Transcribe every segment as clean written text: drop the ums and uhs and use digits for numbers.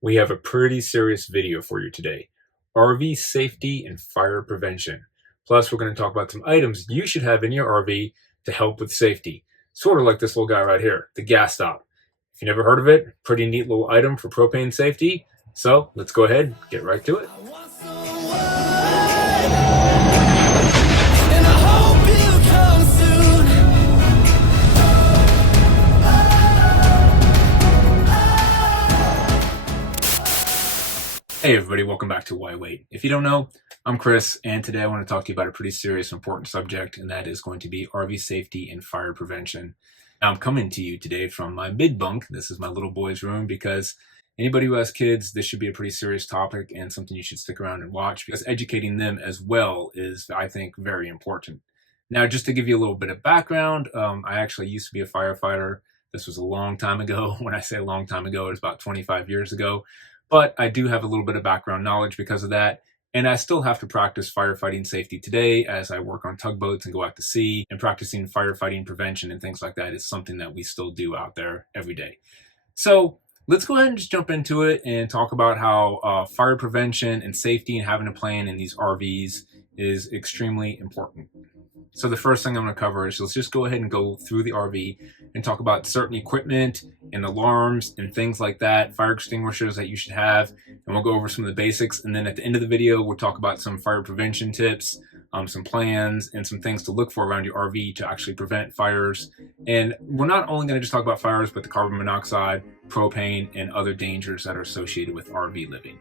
We have a pretty serious video for you today. RV safety and fire prevention. Plus, we're going to talk about some items you should have in your RV to help with safety. Sort of like this little guy right here, the GasStop. If you never heard of it, pretty neat little item for propane safety. So let's go ahead and get right to it. Hey everybody, welcome back to Why Wait. If you don't know, I'm Chris, and today I want to talk to you about a pretty serious and important subject, and that is going to be RV safety and fire prevention. Now, I'm coming to you today from my mid-bunk. This is my little boy's room because anybody who has kids, this should be a pretty serious topic and something you should stick around and watch because educating them as well is, I think, very important. Now, just to give you a little bit of background, I actually used to be a firefighter. This was a long time ago. When I say a long time ago, it was about 25 years ago. But I do have a little bit of background knowledge because of that. And I still have to practice firefighting safety today as I work on tugboats and go out to sea, and practicing firefighting prevention and things like that is something that we still do out there every day. So let's go ahead and just jump into it and talk about how fire prevention and safety and having a plan in these RVs is extremely important. So the first thing I'm going to cover is let's just go ahead and go through the RV and talk about certain equipment and alarms and things like that, fire extinguishers that you should have, and we'll go over some of the basics. And then at the end of the video, we'll talk about some fire prevention tips, some plans, and some things to look for around your RV to actually prevent fires. And we're not only going to just talk about fires, but the carbon monoxide, propane, and other dangers that are associated with RV living.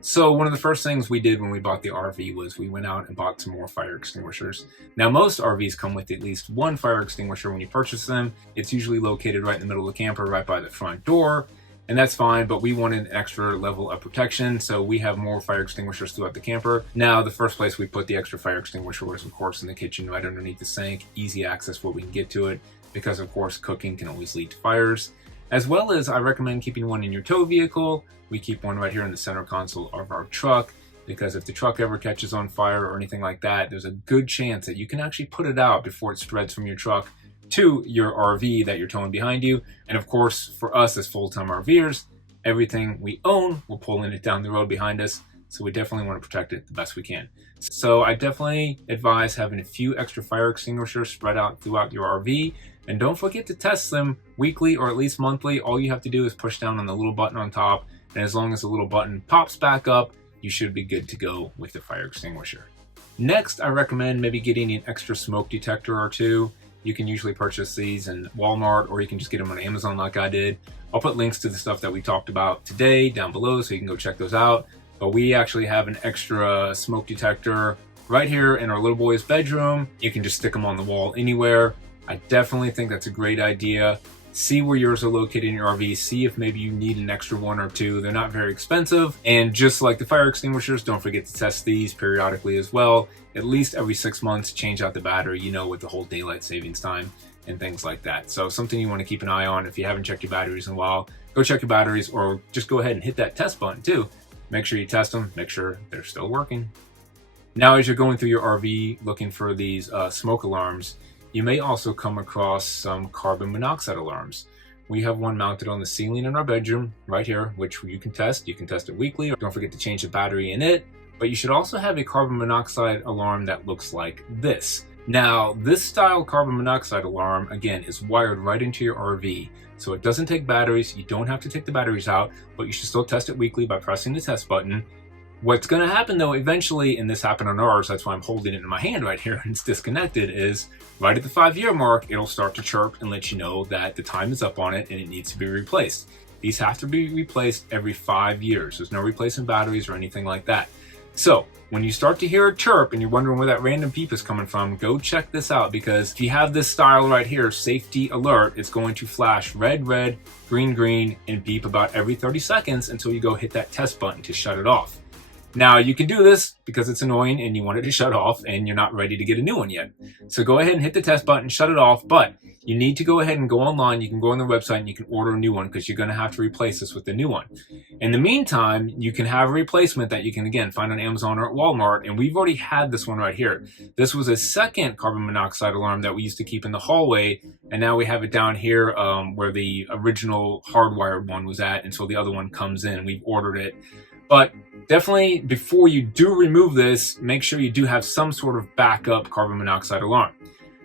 So one of the first things we did when we bought the RV was we went out and bought some more fire extinguishers. Now, most RVs come with at least one fire extinguisher when you purchase them. It's usually located right in the middle of the camper, right by the front door, and that's fine, but we wanted an extra level of protection, so we have more fire extinguishers throughout the camper. Now, the first place we put the extra fire extinguisher was, of course, in the kitchen, right underneath the sink. Easy access where we can get to it, because, of course, cooking can always lead to fires. As well as, I recommend keeping one in your tow vehicle. We keep one right here in the center console of our truck, because if the truck ever catches on fire or anything like that, there's a good chance that you can actually put it out before it spreads from your truck to your RV that you're towing behind you. And of course, for us as full-time RVers, everything we own, we're pulling it down the road behind us. So we definitely want to protect it the best we can. So I definitely advise having a few extra fire extinguishers spread out throughout your RV. And don't forget to test them weekly or at least monthly. All you have to do is push down on the little button on top. And as long as the little button pops back up, you should be good to go with the fire extinguisher. Next, I recommend maybe getting an extra smoke detector or two. You can usually purchase these in Walmart, or you can just get them on Amazon like I did. I'll put links to the stuff that we talked about today down below so you can go check those out. But we actually have an extra smoke detector right here in our little boy's bedroom. You can just stick them on the wall anywhere. I definitely think that's a great idea. See where yours are located in your RV. See if maybe you need an extra one or two. They're not very expensive. And just like the fire extinguishers, don't forget to test these periodically as well. At least every 6 months, change out the battery, with the whole daylight savings time and things like that. So something you want to keep an eye on. If you haven't checked your batteries in a while, go check your batteries, or just go ahead and hit that test button too. Make sure you test them, make sure they're still working. Now, as you're going through your RV looking for these smoke alarms, you may also come across some carbon monoxide alarms. We have one mounted on the ceiling in our bedroom right here, which you can test. You can test it weekly. Don't forget to change the battery in it. But you should also have a carbon monoxide alarm that looks like this. Now, this style carbon monoxide alarm, again, is wired right into your RV. So it doesn't take batteries. You don't have to take the batteries out, but you should still test it weekly by pressing the test button. What's going to happen though, eventually, and this happened on ours, that's why I'm holding it in my hand right here and it's disconnected, is right at the 5-year mark, it'll start to chirp and let you know that the time is up on it and it needs to be replaced. These have to be replaced every 5 years. There's no replacing batteries or anything like that. So when you start to hear a chirp and you're wondering where that random beep is coming from, go check this out, because if you have this style right here, safety alert, it's going to flash red, red, green, green, and beep about every 30 seconds until you go hit that test button to shut it off. Now you can do this because it's annoying and you want it to shut off and you're not ready to get a new one yet. So go ahead and hit the test button, shut it off, but you need to go ahead and go online. You can go on their website and you can order a new one because you're going to have to replace this with a new one. In the meantime, you can have a replacement that you can, again, find on Amazon or at Walmart. And we've already had this one right here. This was a second carbon monoxide alarm that we used to keep in the hallway. And now we have it down here where the original hardwired one was at until the other one comes in. We've ordered it. But definitely, before you do remove this, make sure you do have some sort of backup carbon monoxide alarm.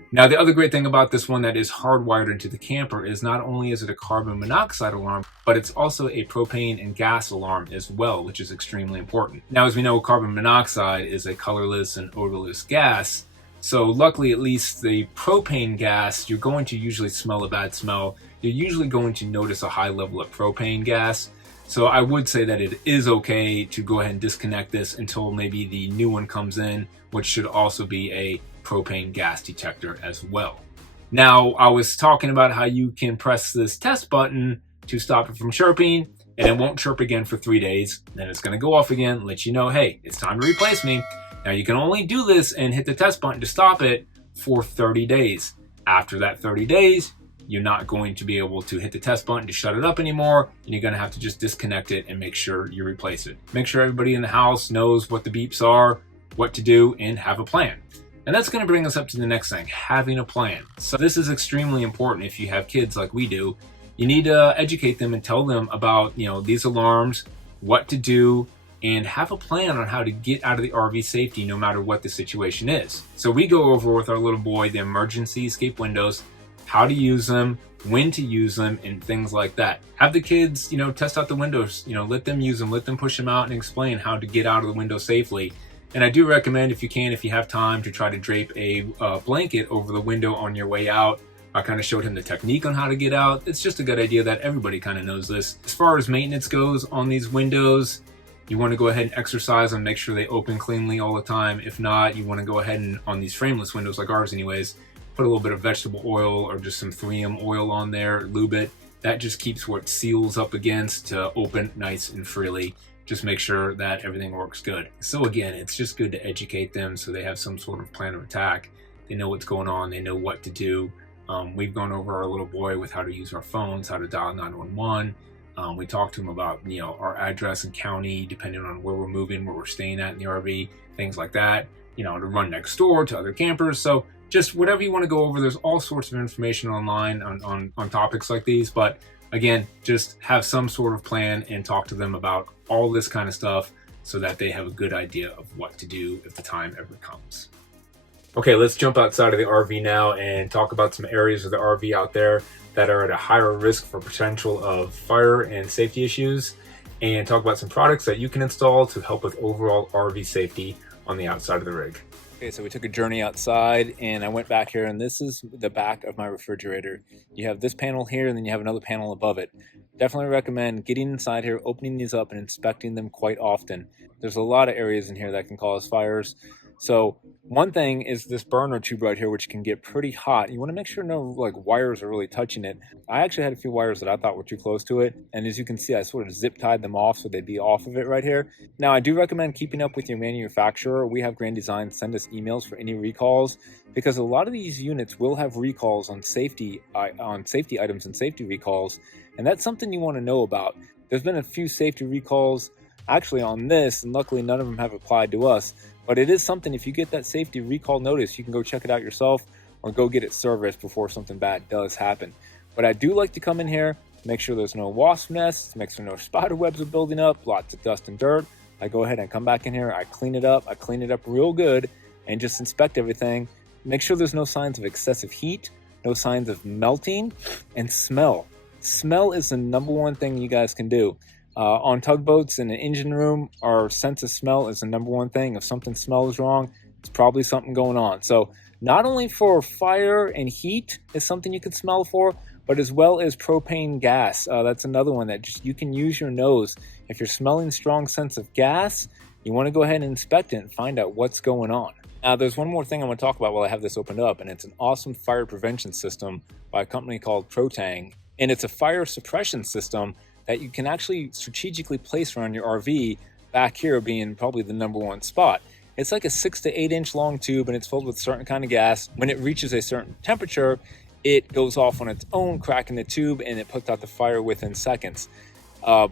Now, the other great thing about this one that is hardwired into the camper is not only is it a carbon monoxide alarm, but it's also a propane and gas alarm as well, which is extremely important. Now, as we know, carbon monoxide is a colorless and odorless gas. So luckily, at least the propane gas, you're going to usually smell a bad smell. You're usually going to notice a high level of propane gas. So I would say that it is okay to go ahead and disconnect this until maybe the new one comes in, which should also be a propane gas detector as well. Now, I was talking about how you can press this test button to stop it from chirping, and it won't chirp again for 3 days. Then it's going to go off again, let you know, hey, it's time to replace me. Now, you can only do this and hit the test button to stop it for 30 days. After that 30 days, you're not going to be able to hit the test button to shut it up anymore, and you're going to have to just disconnect it and make sure you replace it. Make sure everybody in the house knows what the beeps are, what to do, and have a plan. And that's going to bring us up to the next thing, having a plan. So this is extremely important if you have kids like we do. You need to educate them and tell them about, these alarms, what to do, and have a plan on how to get out of the RV safety no matter what the situation is. So we go over with our little boy the emergency escape windows, how to use them, when to use them, and things like that. Have the kids, test out the windows, let them use them, let them push them out and explain how to get out of the window safely. And I do recommend, if you have time, to try to drape a blanket over the window on your way out. I kind of showed him the technique on how to get out. It's just a good idea that everybody kind of knows this. As far as maintenance goes on these windows, you want to go ahead and exercise and make sure they open cleanly all the time. If not, you want to go ahead and, on these frameless windows like ours anyways, put a little bit of vegetable oil or just some 3M oil on there, lube it. That just keeps what seals up against to open nice and freely. Just make sure that everything works good. So again, it's just good to educate them so they have some sort of plan of attack. They know what's going on, they know what to do. We've gone over our little boy with how to use our phones, how to dial 911. We talked to him about, our address and county, depending on where we're moving, where we're staying at in the RV, things like that, to run next door to other campers. So just whatever you want to go over, there's all sorts of information online on topics like these. But again, just have some sort of plan and talk to them about all this kind of stuff so that they have a good idea of what to do if the time ever comes. Okay, let's jump outside of the RV now and talk about some areas of the RV out there that are at a higher risk for potential of fire and safety issues, and talk about some products that you can install to help with overall RV safety on the outside of the rig. Okay, so we took a journey outside and I went back here, and this is the back of my refrigerator. You have this panel here and then you have another panel above it. Definitely recommend getting inside here, opening these up and inspecting them quite often. There's a lot of areas in here that can cause fires. So one thing is this burner tube right here, which can get pretty hot. You want to make sure no wires are really touching it. I actually had a few wires that I thought were too close to it, and as you can see, I sort of zip tied them off so they'd be off of it right here. Now, I do recommend keeping up with your manufacturer. We have Grand Design send us emails for any recalls, because a lot of these units will have recalls on safety items and safety recalls, and that's something you want to know about. There's been a few safety recalls actually on this, and luckily none of them have applied to us. But it is something, if you get that safety recall notice, you can go check it out yourself or go get it serviced before something bad does happen. But I do like to come in here, make sure there's no wasp nests, make sure no spider webs are building up, lots of dust and dirt. I go ahead and come back in here, I clean it up real good, and just inspect everything. Make sure there's no signs of excessive heat, no signs of melting, and smell. Smell is the number one thing you guys can do. On tugboats in an engine room, our sense of smell is the number one thing. If something smells wrong, it's probably something going on. So not only for fire and heat is something you can smell for, but as well as propane gas. That's another one that just you can use your nose. If you're smelling strong sense of gas, you want to go ahead and inspect it and find out what's going on. Now, there's one more thing I want to talk about while I have this opened up, and it's an awesome fire prevention system by a company called PROTENG. And it's a fire suppression system that you can actually strategically place around your RV back here being probably the #1 spot. It's like a 6 to 8 inch long tube, and it's filled with a certain kind of gas. When it reaches a certain temperature, it goes off on its own, cracking the tube, and it puts out the fire within seconds.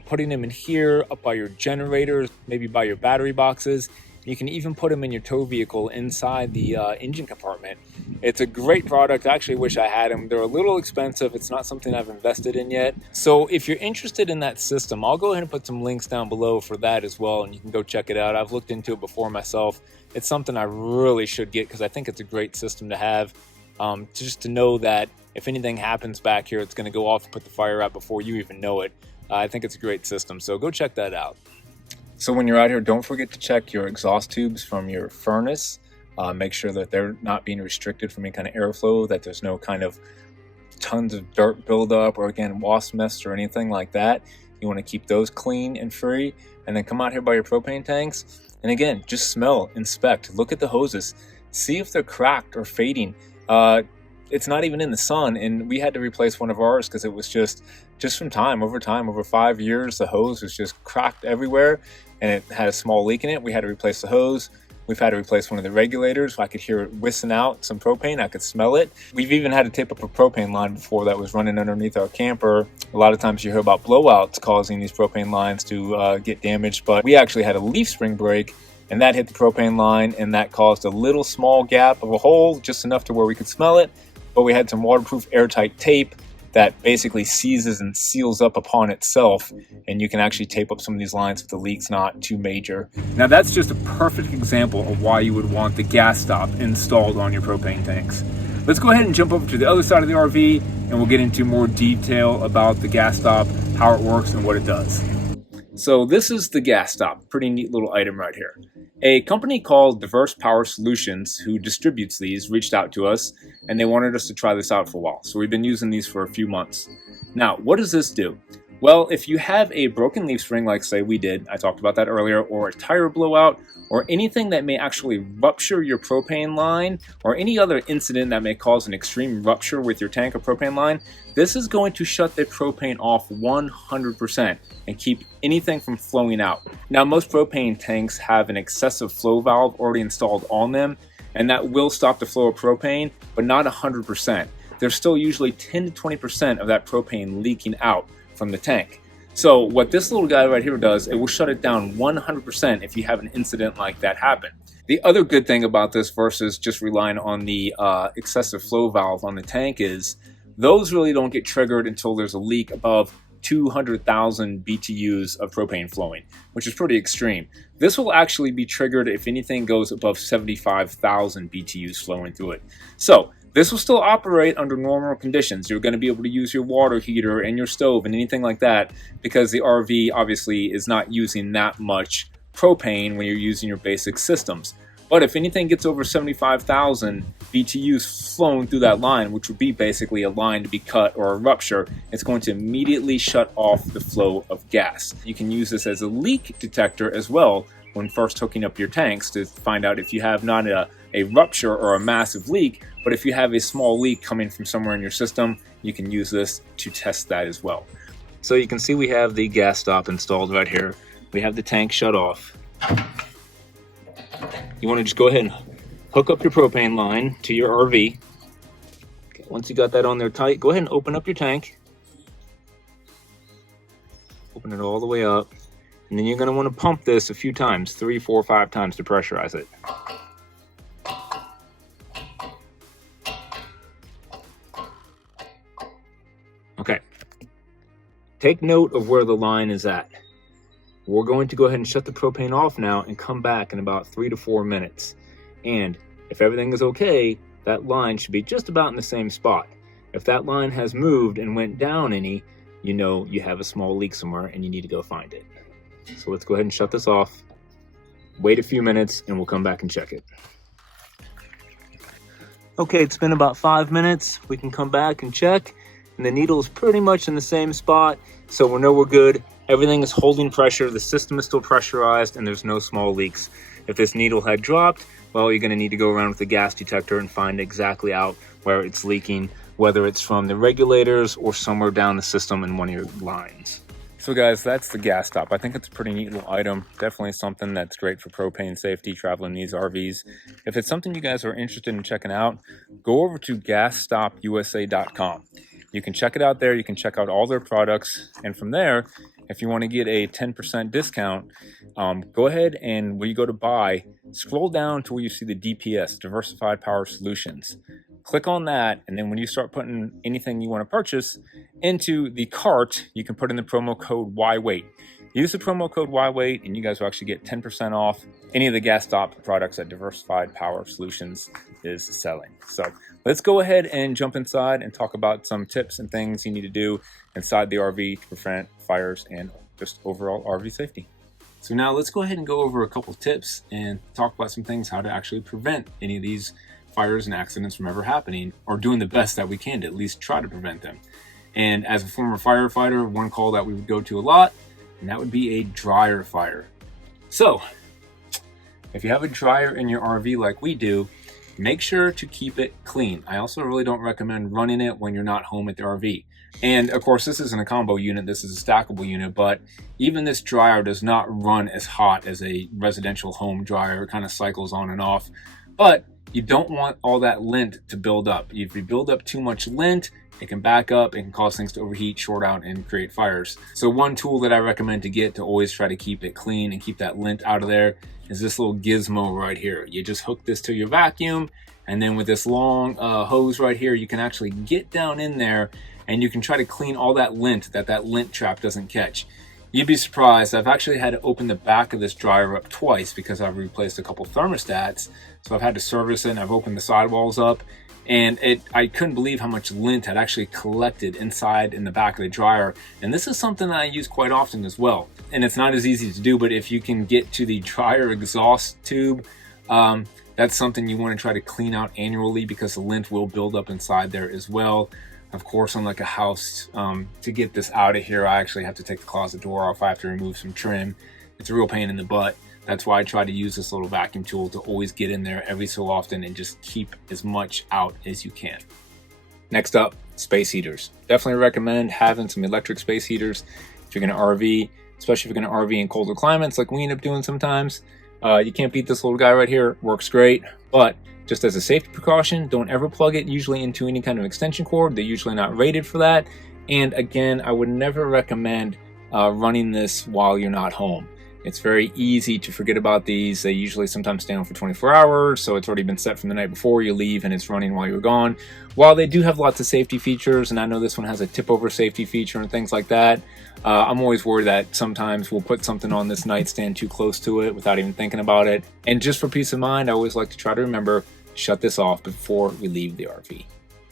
Putting them in here, up by your generators, maybe by your battery boxes. You can even put them in your tow vehicle inside the engine compartment. It's a great product. I actually wish I had them. They're a little expensive. It's not something I've invested in yet. So if you're interested in that system, I'll go ahead and put some links down below for that as well, and you can go check it out. I've looked into it before myself. It's something I really should get because I think it's a great system to have. Just to know that if anything happens back here, it's going to go off and put the fire out before you even know it. I think it's a great system, so go check that out. So when you're out here, don't forget to check your exhaust tubes from your furnace. Make sure that they're not being restricted from any kind of airflow, that there's no kind of tons of dirt buildup or, again, wasp nests or anything like that. You want to keep those clean and free. And then come out here by your propane tanks. And again, just smell, inspect, look at the hoses. See if they're cracked or fading. It's not even in the sun, and we had to replace one of ours because it was just from time, over 5 years, the hose was just cracked everywhere, and it had a small leak in it. We had to replace the hose. We've had to replace one of the regulators. I could hear it whistling out some propane. I could smell it. We've even had to tape up a propane line before that was running underneath our camper. A lot of times you hear about blowouts causing these propane lines to get damaged, but we actually had a leaf spring break, and that hit the propane line, and that caused a little small gap of a hole, just enough to where we could smell it. But we had some waterproof airtight tape that basically seizes and seals up upon itself, and you can actually tape up some of these lines if the leak's not too major. Now that's just a perfect example of why you would want the GasStop installed on your propane tanks. Let's go ahead and jump over to the other side of the RV, and we'll get into more detail about the GasStop, how it works, and what it does. So this is the GasStop, pretty neat little item right here. A company called Diverse Power Solutions, who distributes these, reached out to us, and they wanted us to try this out for a while. So we've been using these for a few months. Now, what does this do? Well, if you have a broken leaf spring, like say we did, I talked about that earlier, or a tire blowout, or anything that may actually rupture your propane line, or any other incident that may cause an extreme rupture with your tank or propane line, this is going to shut the propane off 100% and keep anything from flowing out. Now, most propane tanks have an excessive flow valve already installed on them, and that will stop the flow of propane, but not 100%. There's still usually 10 to 20% of that propane leaking out from the tank. So what this little guy right here does, it will shut it down 100% if you have an incident like that happen. The other good thing about this versus just relying on the excessive flow valve on the tank is those really don't get triggered until there's a leak above 200,000 BTUs of propane flowing, which is pretty extreme. This will actually be triggered if anything goes above 75,000 BTUs flowing through it. So this will still operate under normal conditions. You're going to be able to use your water heater and your stove and anything like that because the RV obviously is not using that much propane when you're using your basic systems. But if anything gets over 75,000 BTUs flowing through that line, which would be basically a line to be cut or a rupture, it's going to immediately shut off the flow of gas. You can use this as a leak detector as well when first hooking up your tanks to find out if you have not a rupture or a massive leak, but if you have a small leak coming from somewhere in your system, you can use this to test that as well. So you can see we have the GasStop installed right here. We have the tank shut off. You want to just go ahead and hook up your propane line to your RV. Okay, once you got that on there tight, go ahead and open up your tank. Open it all the way up. And then you're going to want to pump this a few times, 3, 4, 5 times to pressurize it. Okay. Take note of where the line is at. We're going to go ahead and shut the propane off now and come back in about 3 to 4 minutes. And if everything is okay, that line should be just about in the same spot. If that line has moved and went down any, you know you have a small leak somewhere and you need to go find it. So let's go ahead and shut this off. Wait a few minutes and we'll come back and check it. Okay, it's been about 5 minutes. We can come back and check. And the needle is pretty much in the same spot, so we know we're good. Everything is holding pressure, the system is still pressurized, and there's no small leaks. If this needle had dropped, well, you're going to need to go around with the gas detector and find exactly out where it's leaking, whether it's from the regulators or somewhere down the system in one of your lines. So guys, that's the GasStop. I think it's a pretty neat little item. Definitely something that's great for propane safety traveling these RVs. If it's something you guys are interested in checking out, go over to GasStopUSA.com. You can check it out there. You can check out all their products. And from there, if you want to get a 10% discount, go ahead and when you go to buy, scroll down to where you see the DPS, Diversified Power Solutions. Click on that, and then when you start putting anything you want to purchase into the cart, you can put in the promo code YWAIT. Use the promo code YWAIT, and you guys will actually get 10% off any of the GasStop products that Diversified Power Solutions is selling. So let's go ahead and jump inside and talk about some tips and things you need to do inside the RV to prevent fires and just overall RV safety. So now let's go ahead and go over a couple tips and talk about some things how to actually prevent any of these fires and accidents from ever happening, or doing the best that we can to at least try to prevent them. And as a former firefighter, one call that we would go to a lot, and that would be a dryer fire. So if you have a dryer in your RV like we do, make sure to keep it clean. I also really don't recommend running it when you're not home at the RV. And of course, this isn't a combo unit, this is a stackable unit, but even this dryer does not run as hot as a residential home dryer. It kind of cycles on and off. But you don't want all that lint to build up. If you build up too much lint, it can back up, it can cause things to overheat, short out, and create fires. So one tool that I recommend to get to always try to keep it clean and keep that lint out of there is this little gizmo right here. You just hook this to your vacuum, and then with this long hose right here, you can actually get down in there and you can try to clean all that lint that lint trap doesn't catch. You'd be surprised. I've actually had to open the back of this dryer up twice because I've replaced a couple thermostats. So I've had to service it, and I've opened the sidewalls up, and I couldn't believe how much lint had actually collected inside in the back of the dryer. And this is something that I use quite often as well. And it's not as easy to do, but if you can get to the dryer exhaust tube, that's something you want to try to clean out annually because the lint will build up inside there as well. Of course, unlike a house, to get this out of here, I actually have to take the closet door off. I have to remove some trim. It's a real pain in the butt. That's why I try to use this little vacuum tool to always get in there every so often and just keep as much out as you can. Next up, space heaters. Definitely recommend having some electric space heaters if you're going to RV, especially if you're going to RV in colder climates like we end up doing sometimes. You can't beat this little guy right here. It works great, but just as a safety precaution, don't ever plug it usually into any kind of extension cord. They're usually not rated for that. And again, I would never recommend running this while you're not home. It's very easy to forget about these. They usually sometimes stay on for 24 hours, so it's already been set from the night before you leave and it's running while you're gone. While they do have lots of safety features, and I know this one has a tip-over safety feature and things like that, I'm always worried that sometimes we'll put something on this nightstand too close to it without even thinking about it. And just for peace of mind, I always like to try to remember, shut this off before we leave the RV.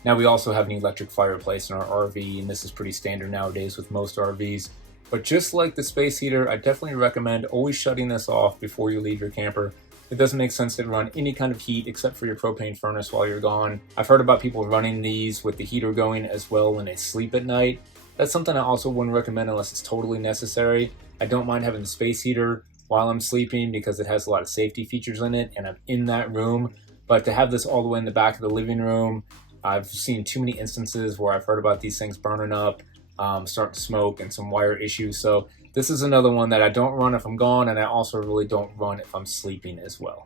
Now we also have an electric fireplace in our RV, and this is pretty standard nowadays with most RVs. But just like the space heater, I definitely recommend always shutting this off before you leave your camper. It doesn't make sense to run any kind of heat except for your propane furnace while you're gone. I've heard about people running these with the heater going as well when they sleep at night. That's something I also wouldn't recommend unless it's totally necessary. I don't mind having the space heater while I'm sleeping because it has a lot of safety features in it and I'm in that room. But to have this all the way in the back of the living room, I've seen too many instances where I've heard about these things burning up, starting to smoke, and some wire issues. So this is another one that I don't run if I'm gone, and I also really don't run if I'm sleeping as well.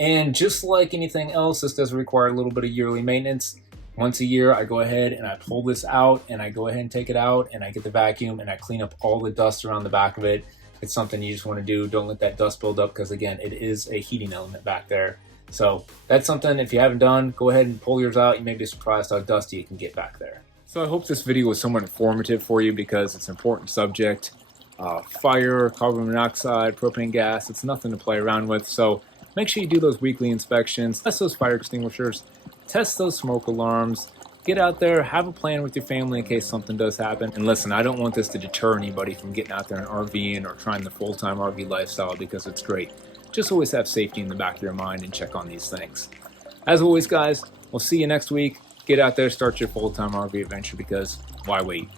And just like anything else, this does require a little bit of yearly maintenance. Once a year, I go ahead and I pull this out, and I go ahead and take it out, and I get the vacuum, and I clean up all the dust around the back of it. It's something you just want to do. Don't let that dust build up because, again, it is a heating element back there. So that's something, if you haven't done, go ahead and pull yours out. You may be surprised how dusty it can get back there. So I hope this video was somewhat informative for you because it's an important subject. Fire, carbon monoxide, propane gas, it's nothing to play around with. So make sure you do those weekly inspections, test those fire extinguishers, test those smoke alarms, get out there, have a plan with your family in case something does happen. And listen, I don't want this to deter anybody from getting out there and RVing or trying the full-time RV lifestyle because it's great. Just always have safety in the back of your mind and check on these things. As always, guys, we'll see you next week. Get out there, start your full-time RV adventure because why wait?